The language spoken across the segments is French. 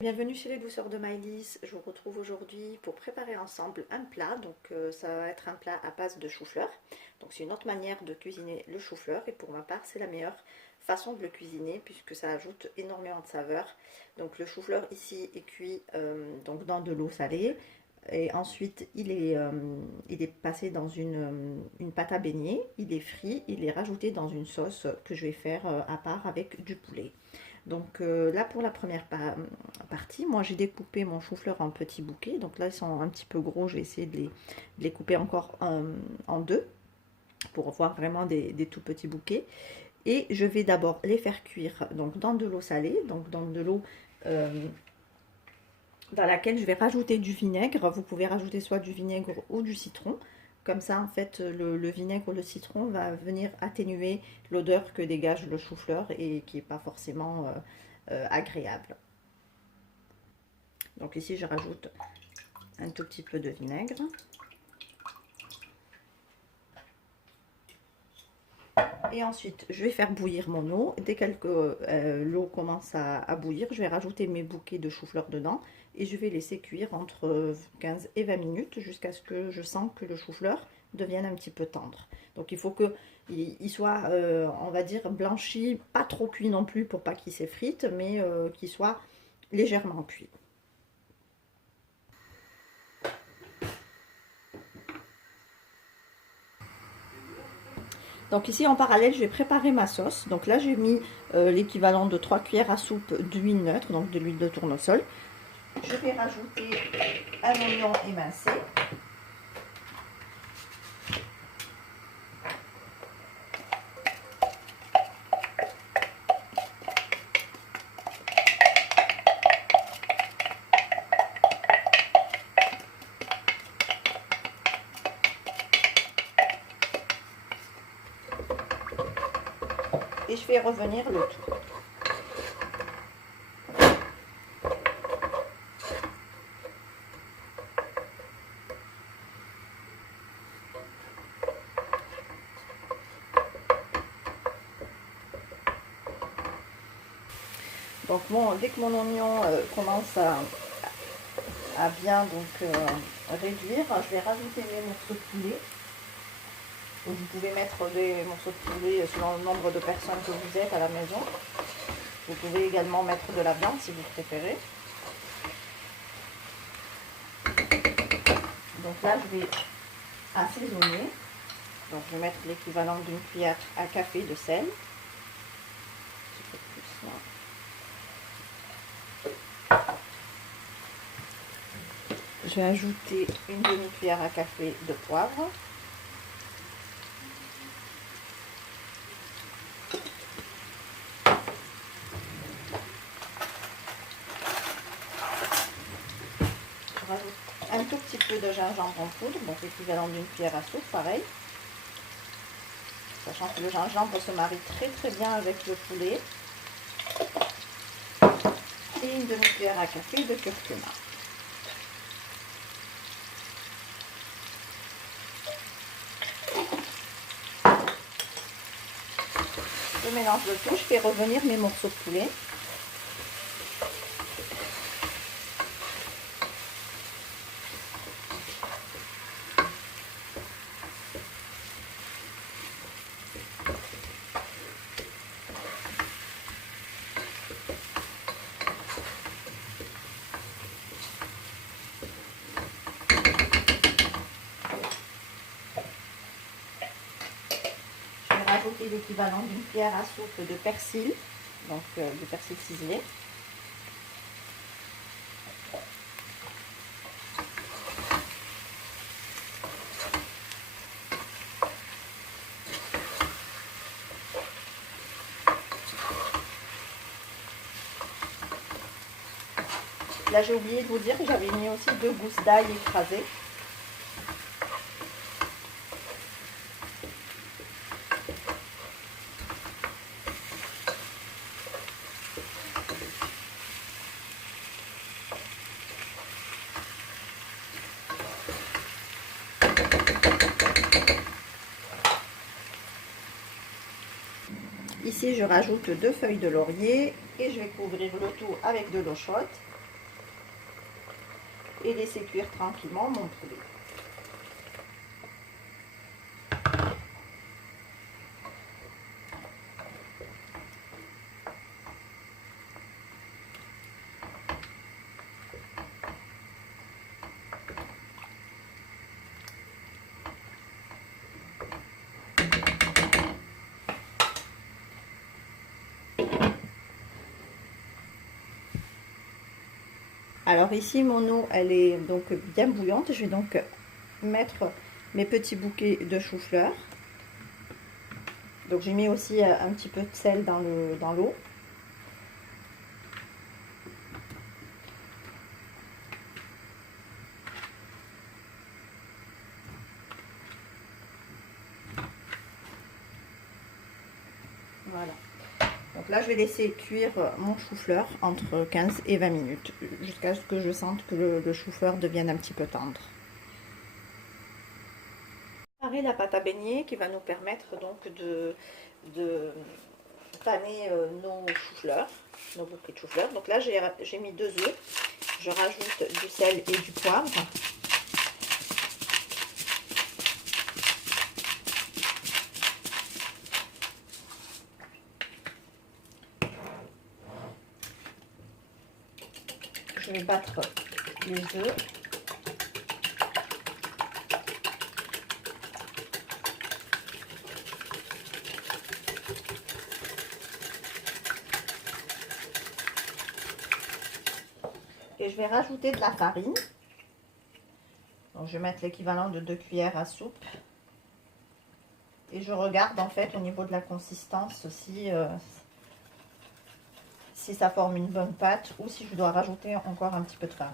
Bienvenue chez les douceurs de Maëlys. Je vous retrouve aujourd'hui pour préparer ensemble un plat. Donc ça va être un plat à base de chou-fleur. Donc c'est une autre manière de cuisiner le chou-fleur et pour ma part c'est la meilleure façon de le cuisiner puisque ça ajoute énormément de saveur. Donc le chou-fleur ici est cuit donc dans de l'eau salée et ensuite il est passé dans une pâte à beignet, il est frit, il est rajouté dans une sauce que je vais faire à part avec du poulet. Donc là pour la première partie, moi j'ai découpé mon chou-fleur en petits bouquets. Donc là ils sont un petit peu gros, je vais essayer de les couper encore en deux pour voir vraiment des tout petits bouquets. Et je vais d'abord les faire cuire donc dans de l'eau salée, donc dans de l'eau dans laquelle je vais rajouter du vinaigre. Vous pouvez rajouter soit du vinaigre ou du citron. Comme ça, en fait, le vinaigre ou le citron va venir atténuer l'odeur que dégage le chou-fleur et qui n'est pas forcément agréable. Donc ici, je rajoute un tout petit peu de vinaigre. Et ensuite, je vais faire bouillir mon eau. Dès que l'eau commence à bouillir, je vais rajouter mes bouquets de chou-fleur dedans. Et je vais laisser cuire entre 15 et 20 minutes jusqu'à ce que je sens que le chou-fleur devienne un petit peu tendre. Donc il faut qu'il soit, on va dire, blanchi, pas trop cuit non plus pour pas qu'il s'effrite, mais qu'il soit légèrement cuit. Donc ici en parallèle je vais préparer ma sauce. Donc là j'ai mis l'équivalent de 3 cuillères à soupe d'huile neutre, donc de l'huile de tournesol. Je vais rajouter un oignon émincé. Et je vais revenir le tout. Donc dès que mon oignon commence à bien réduire, je vais rajouter mes morceaux de poulet. Vous pouvez mettre des morceaux de poulet selon le nombre de personnes que vous êtes à la maison. Vous pouvez également mettre de la viande si vous préférez. Donc là, je vais assaisonner. Donc je vais mettre l'équivalent d'une cuillère à café de sel. Je vais ajouter une demi-cuillère à café de poivre. Je rajoute un tout petit peu de gingembre en poudre, donc l'équivalent d'une cuillère à soupe, pareil. Sachant que le gingembre se marie très très bien avec le poulet. Et une demi-cuillère à café de curcuma. Je mélange le tout, je fais revenir mes morceaux de poulet. Je vais rajouter l'équivalent d'une cuillère à soupe de persil, donc du persil ciselé. Là j'ai oublié de vous dire que j'avais mis aussi 2 gousses d'ail écrasées. Ici je rajoute 2 feuilles de laurier et je vais couvrir le tout avec de l'eau chaude. et laisser cuire tranquillement mon poulet. Alors ici mon eau elle est donc bien bouillante, je vais donc mettre mes petits bouquets de chou-fleur. Donc j'ai mis aussi un petit peu de sel dans l'eau. Voilà. Donc là je vais laisser cuire mon chou-fleur entre 15 et 20 minutes jusqu'à ce que je sente que le chou-fleur devienne un petit peu tendre. Préparer la pâte à beignet qui va nous permettre donc de paner nos chou-fleurs, nos bouquets de chou-fleur. Donc là j'ai mis 2 œufs, je rajoute du sel et du poivre. Je vais battre les œufs. Et je vais rajouter de la farine. Donc je vais mettre l'équivalent de 2 cuillères à soupe. Et je regarde en fait au niveau de la consistance si ça forme une bonne pâte ou si je dois rajouter encore un petit peu de farine.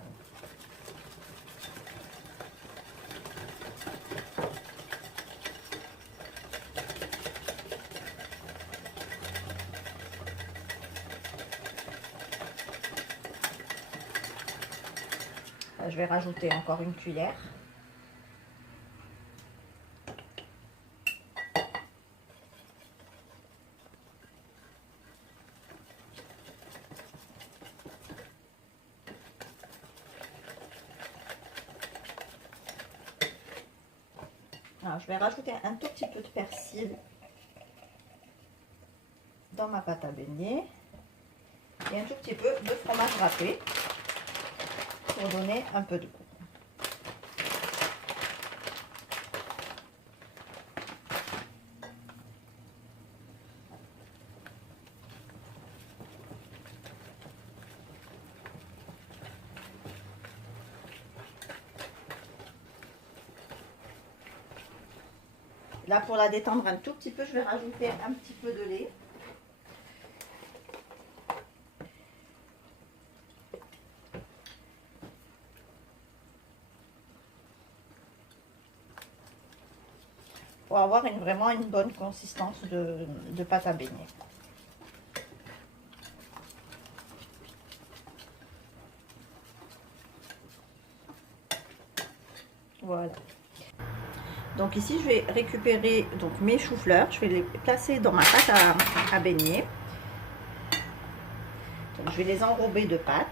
Je vais rajouter encore une cuillère. Alors, je vais rajouter un tout petit peu de persil dans ma pâte à beignet et un tout petit peu de fromage râpé pour donner un peu de goût. Là, pour la détendre un tout petit peu, je vais rajouter un petit peu de lait. Pour avoir vraiment une bonne consistance de pâte à beignet. Voilà. Donc ici, je vais récupérer donc mes choux-fleurs. Je vais les placer dans ma pâte à beignet. Donc, je vais les enrober de pâte.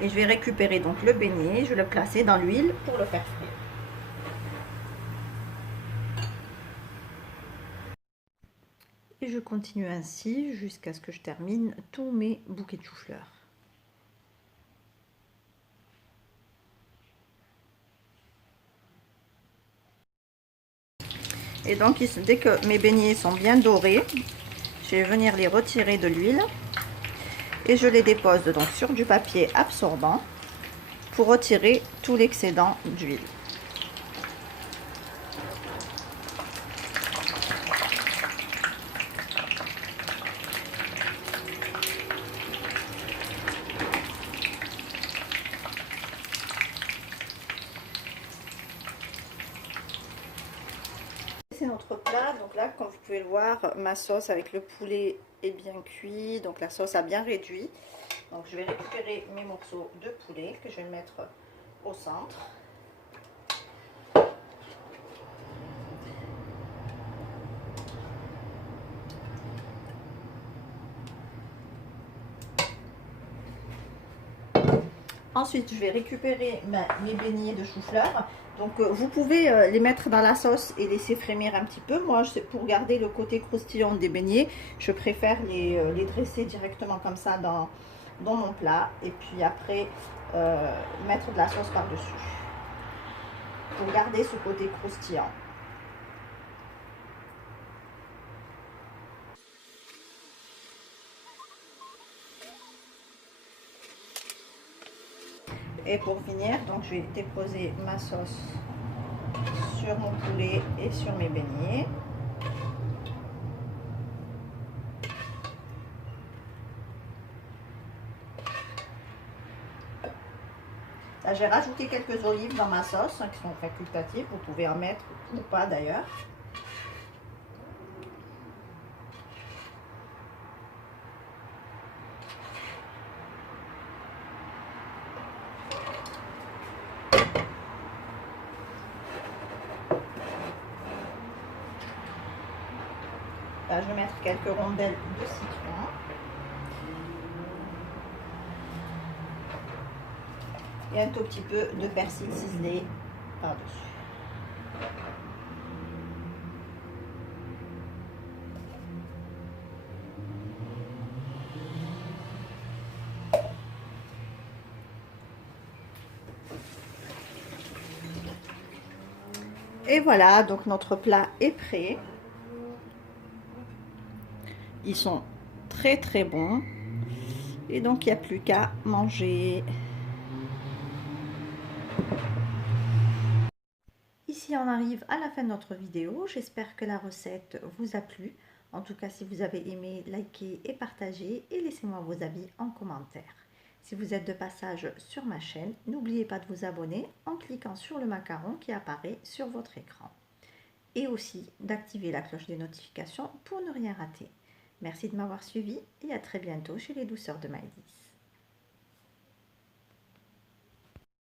Et je vais récupérer donc le beignet. Je vais le placer dans l'huile pour le faire frire. Et je continue ainsi jusqu'à ce que je termine tous mes bouquets de chou-fleurs. Et donc dès que mes beignets sont bien dorés, je vais venir les retirer de l'huile et je les dépose donc sur du papier absorbant pour retirer tout l'excédent d'huile. C'est notre plat, donc là comme vous pouvez le voir, ma sauce avec le poulet est bien cuit, donc la sauce a bien réduit. Donc je vais récupérer mes morceaux de poulet que je vais mettre au centre. Ensuite, je vais récupérer mes beignets de chou-fleur. Donc, vous pouvez les mettre dans la sauce et laisser frémir un petit peu. Moi, pour garder le côté croustillant des beignets, je préfère les dresser directement comme ça dans mon plat. Et puis après, mettre de la sauce par-dessus. Pour garder ce côté croustillant. Et pour finir, donc je vais déposer ma sauce sur mon poulet et sur mes beignets. Là, j'ai rajouté quelques olives dans ma sauce, qui sont facultatives. Vous pouvez en mettre ou pas d'ailleurs. Là, je vais mettre quelques rondelles de citron. Et un tout petit peu de persil ciselé par-dessus. Et voilà, donc notre plat est prêt. Ils sont très très bons. Et donc, il n'y a plus qu'à manger. Ici, on arrive à la fin de notre vidéo. J'espère que la recette vous a plu. En tout cas, si vous avez aimé, likez et partagez. Et laissez-moi vos avis en commentaire. Si vous êtes de passage sur ma chaîne, n'oubliez pas de vous abonner en cliquant sur le macaron qui apparaît sur votre écran. Et aussi d'activer la cloche des notifications pour ne rien rater. Merci de m'avoir suivi et à très bientôt chez les douceurs de Maëlys.